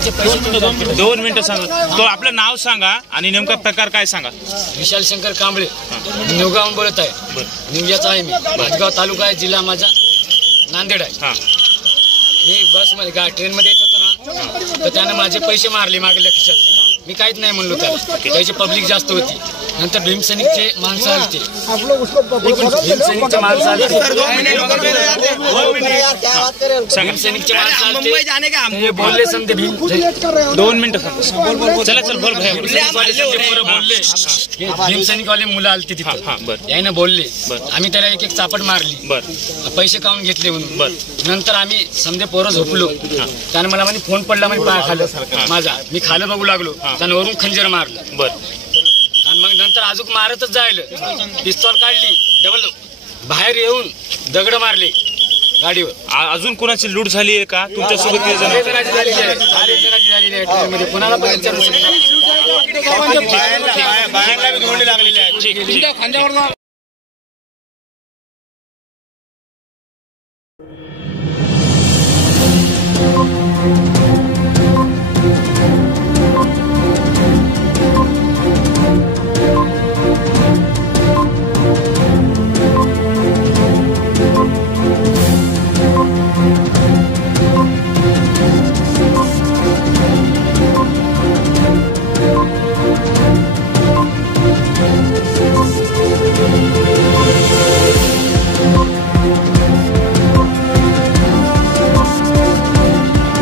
2 मिनिटं सांगा. तो आपलं नाव सांगा आणि नेमका प्रकार काय सांगा. विशाल शंकर कांबळे, निवगावून बोलत आहे. निवजाचा आहे मी. भाटगाव तालुका आहे, जिल्हा माझा नांदेड आहे. मी बसमध्ये ट्रेनमध्ये येत होतो ना, तर त्यानं माझे पैसे मारले मागल्या खिशातले. मी काहीच नाही म्हणलो त्याला. त्याची पब्लिक जास्त होती. नंतर भीमसैनिकचे माणसं आलते. भीमसैनिकचे माणसं आलते. भीमसैनिकचे माणसं आलते. बोलले समजे 2 मिनिटं सांगा. चला चल बोल भाई. बोलले भीमसैनिकवाले मुलं आलते तिथं. याने बोलले. आम्ही त्याला एक चापट मारली. पैसे काढून घेतले म्हणून. नंतर आम्ही समजे पोरं झोपलो. त्याने मला म्हणे फोन पडला म्हणजे पाय खाल्लं माझा. मी खालं बघू लागलो. त्यानं वरून खंजीर मारलं. आणि मग नंतर अजून मारतच जायला. पिस्तॉल काढली. डबल बाहेर येऊन दगड मारले गाडीवर. अजून कोणाची लूट झाली आहे का तुमच्यासोबत? कोणाला पण विचारू शकतो.